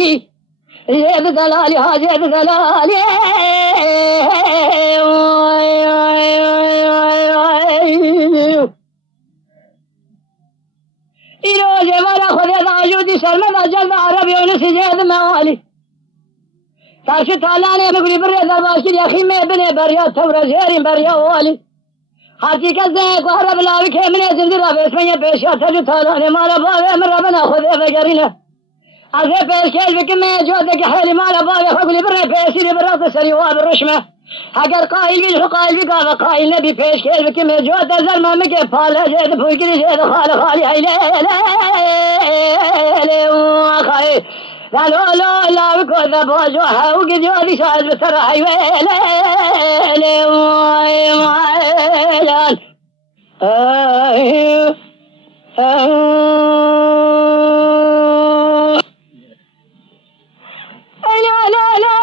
کی زید دلالی ها زید دلالی ایرو جوارا خود داجودی سرمد جلد عربی و نسی زید موالی ترشی تالانه بگولی بری در باشی یخیم بنه بریا تور زیرین بریا والی حقیقت زن کو رب لاوی که من زنده را بسمه پیشا تجو تالانه مالا باوی امر بنا خود بگرینه از پیش کل بکم جوده که حالی مالا باوی خگولی بری پیشی براس سری واب رشمه اگر قائل بی قائل بی قاوه قائل نبی پیش کل بکم جوده زرما مگه پالا جید پولگری جید خالی ایلی خالی لا لا لا لا كذا بوجوها وقجودي شاهد بترعي ويلي ويلان لا لا لا لا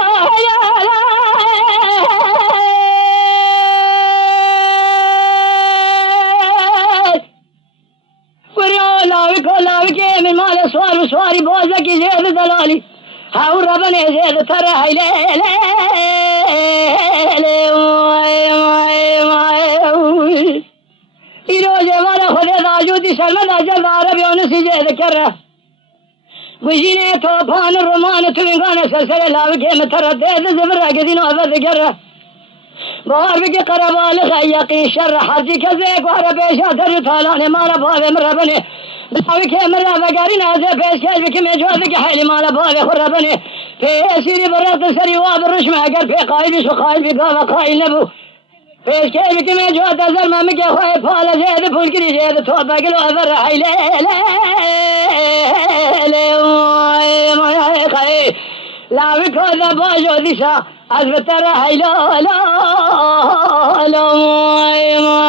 لاوي من مال سواري بوزك زيد دلالي هاو ربنا زيد ترى هيلي إلو جمال خذ داجودي سلمد أجل عربي ونسي زيد كره وجيني توفان الرومان تلقانا سلسلة لاوي كيم ترى ديد زبرة قدين وفد كره بار بك قربال خيقي شر حرجي كزيك وعربي شاتر طالاني مالا بابي من ربني لاوي كيم رابا قارين هذا بيش كيف بكم يجوذك حيلي مالا بابي خر ربني في سيري برات سري واب الرشمة قال في قائل بشو قائل بقاوة قائل نبو فيش كيف بكم يجوذ دزر ما مكي خواهي فالا زيد فولكري زيد توبا قلو أفر حيلي لاوي كوذا باجو ديشا از بتر هيلا لا لا